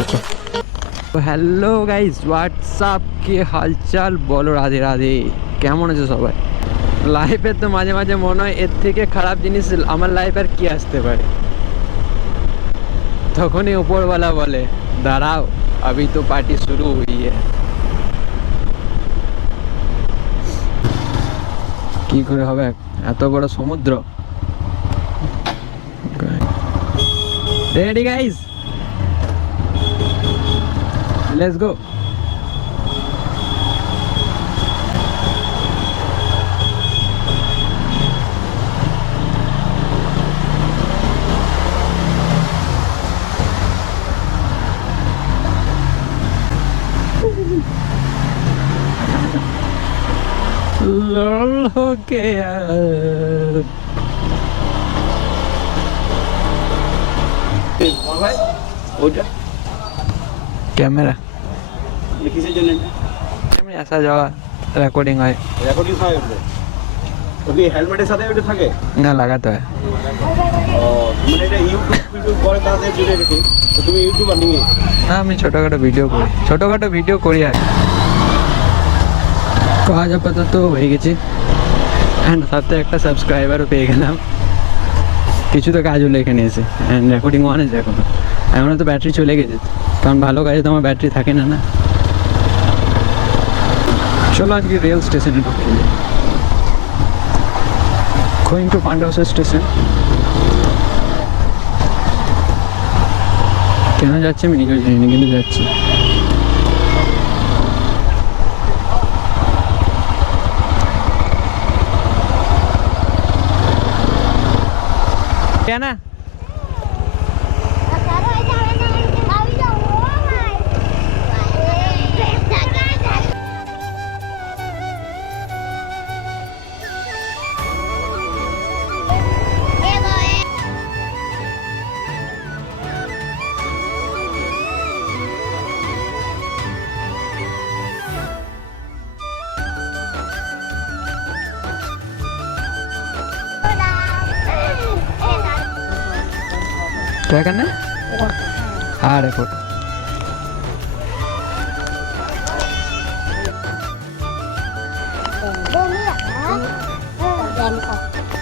দেখো। তো hello guys, WhatsApp, কি হালচাল বলো? রাধে রাধে, কেমন আছো সবাই? লাইফে তো মাঝে মাঝে মনে হয় এর থেকে খারাপ জিনিস আমার লাইফ আর কি আসতে পারে। তখনই উপরওয়ালা বলে দাঁড়াও, अभी तो पार्टी शुरू हुई है। কি করে হবে এত বড় সমুদ্র? Ready guys, let's go. Lol हो गया। कैमरा किसी जन এমনি আসা যাওয়া রেকর্ডিং হয়। রেকর্ডিং হয় ওটা তো কি হেলমেটের সাথে ওটা থাকে না, লাগাতে হয়। ও মানে এটা ইউটিউব করে তাদের জুড়ে রেখে তো তুমি ইউটিউবার নিয়ে না, আমি ছোটোখাটো ভিডিও করি আর কাজ আপাতত হয়ে গেছে, অ্যান্ড সাথে একটা সাবস্ক্রাইবারও পেয়ে গেলাম। কিছু তো কাজ হলো এখানে এসে, অ্যান্ড রেকর্ডিং অন আছে এখনও তো ব্যাটারি চলে গেছে, কারণ ভালো কাজে তো আমার ব্যাটারি থাকে না। চলো আজকে রেল স্টেশনে ঢুকে যাই। গোয়িং টু পান্ডাউসা স্টেশন। কেন যাচ্ছে আমি নিজেও জানি না, কিন্তু যাচ্ছি। কেন क्या करना है? हाँ, रिपोर्ट।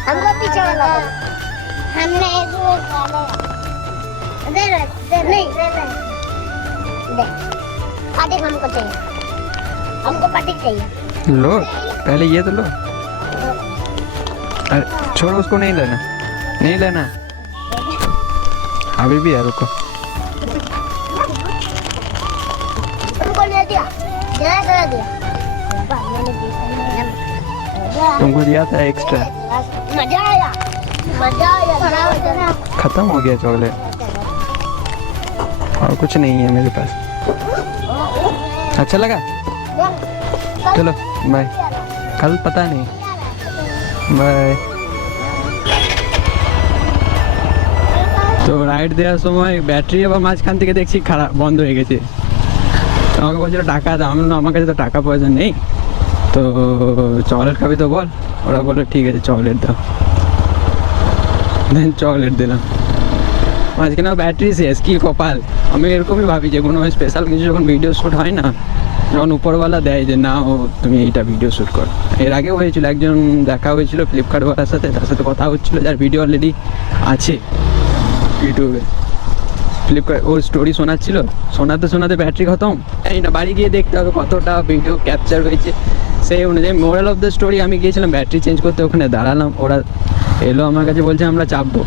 हमको पीछे वाला हमने नहीं पार्टी हमको चाहिए, हमको पार्टी चाहिए। लो पहले ये तो लो। अरे छोड़ो, उसको नहीं लेना अभी भी है, रुको। तुमको ले दिया, दिया तुमको दिया था एक्स्ट्रा। मजा आया। खत्म हो गया चॉकलेट, और कुछ नहीं है मेरे पास। अच्छा लगा? चलो बाय, कल पता नहीं। बाय। তো রাইড দেওয়ার সময় ব্যাটারি আবার মাঝখান থেকে দেখছি খারাপ বন্ধ হয়ে গেছে। আমাকে বলছিল টাকা দাও, আমি আমার কাছে তো টাকা পয়সা নেই, তো চকলেট খাবি তো বল। ওরা বললো ঠিক আছে চকলেট দাও, দেন চকলেট দিলাম। মাঝখানে ব্যাটারি শেষ, কি কপাল। আমি এরকমই ভাবি যে কোনো স্পেশাল কিছু যখন ভিডিও শ্যুট হয় না, যখন উপরওয়ালা দেয় যে না ও তুমি এইটা ভিডিও শ্যুট করো। এর আগেও হয়েছিল, একজন দেখা হয়েছিল ফ্লিপকার্টওয়ালার সাথে, তার সাথে কথা হচ্ছিলো, যার ভিডিও অলরেডি আছে ইউটিউবে। ফ্লিপকার্ট ওর স্টোরি শোনাতে ব্যাটারি খতম। এই না, বাড়ি গিয়ে দেখতে হবে কতটা ভিডিও ক্যাপচার হয়েছে, সেই অনুযায়ী মোরাল অফ দ্য স্টোরি। আমি গিয়েছিলাম ব্যাটারি চেঞ্জ করতে, ওখানে দাঁড়ালাম, ওরা এলো আমার কাছে, বলছে আমরা চাপবো।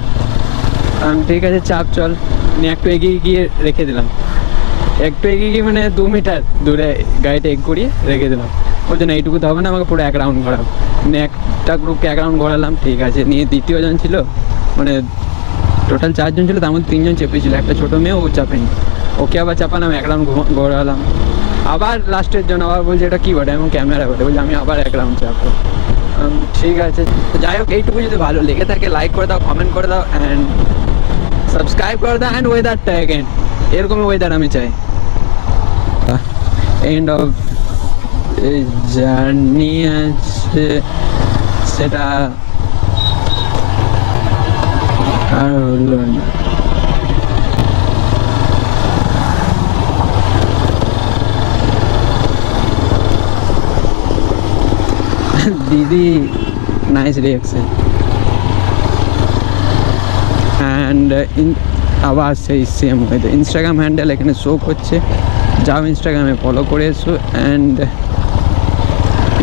আমি ঠিক আছে চাপ, চল নিয়ে একটু এগিয়ে গিয়ে রেখে দিলাম। একটু এগিয়ে গিয়ে মানে 2 মিটার দূরে গাড়িটা করিয়ে রেখে দিলাম। বলছে না এইটুকু তো হবে না, আমাকে পুরো 1 রাউন্ড ঘোরাবো। মানে একটা গ্রুপকে 1 রাউন্ড ঘোরালাম, ঠিক আছে। নিয়ে দ্বিতীয়জন ছিল, মানে টোটাল 4 জন ছিল, তার মধ্যে 3 জন চেপেছিল, একটা ছোটো মেয়ে, ও চাপেনি। ওকে আবার চাপালাম, 1 রাউন্ড ঘোরালাম। আবার লাস্টের জন আবার বলছে এটা কী বটে, এবং ক্যামেরা বটে, বলছে আমি আবার 1 রাউন্ড চাপবো। ঠিক আছে, তো যাই হোক, এইটুকু যদি ভালো লেগে থাকে লাইক করে দাও, কমেন্ট করে দাও, অ্যান্ড সাবস্ক্রাইব করে দাও। অ্যান্ড ওয়েদারটা অ্যাগেন এরকমই ওয়েদার আমি চাই। এন্ড অফ জার্নি আছে, সেটা আর হলো না। दीदी नाइस रिएक्शन অ্যান্ড আবার সেই সেম হয়তো ইনস্টাগ্রাম হ্যান্ডেল এখানে শো করছে, যাও ইনস্টাগ্রামে ফলো করে এসো। অ্যান্ড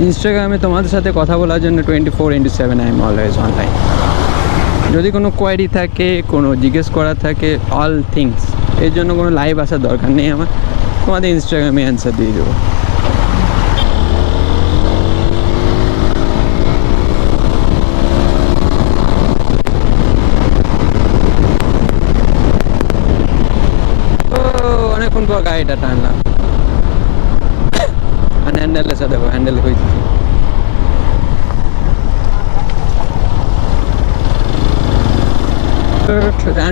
ইনস্টাগ্রামে তোমাদের সাথে কথা বলার জন্য 24/7 আই এম অলওয়েজ অনলাইন। যদি কোনো কোয়ারি থাকে, কোনো জিজ্ঞেস করা থাকে, অল থিংস, এর জন্য কোনো লাইভ আসার দরকার নেই আমার, তোমাদের ইনস্টাগ্রামে অ্যান্সার দিয়ে দেবো। অনেকক্ষণ পর গাড়িটা টানলাম, আর হ্যান্ডেলের সাথে হ্যান্ডেল হয়েছে।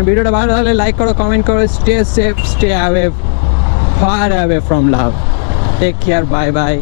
ভিডিওটা ভালো লাগলে লাইক করো, কমেন্ট করো। Stay safe, stay away, far away from love. Take care, bye by.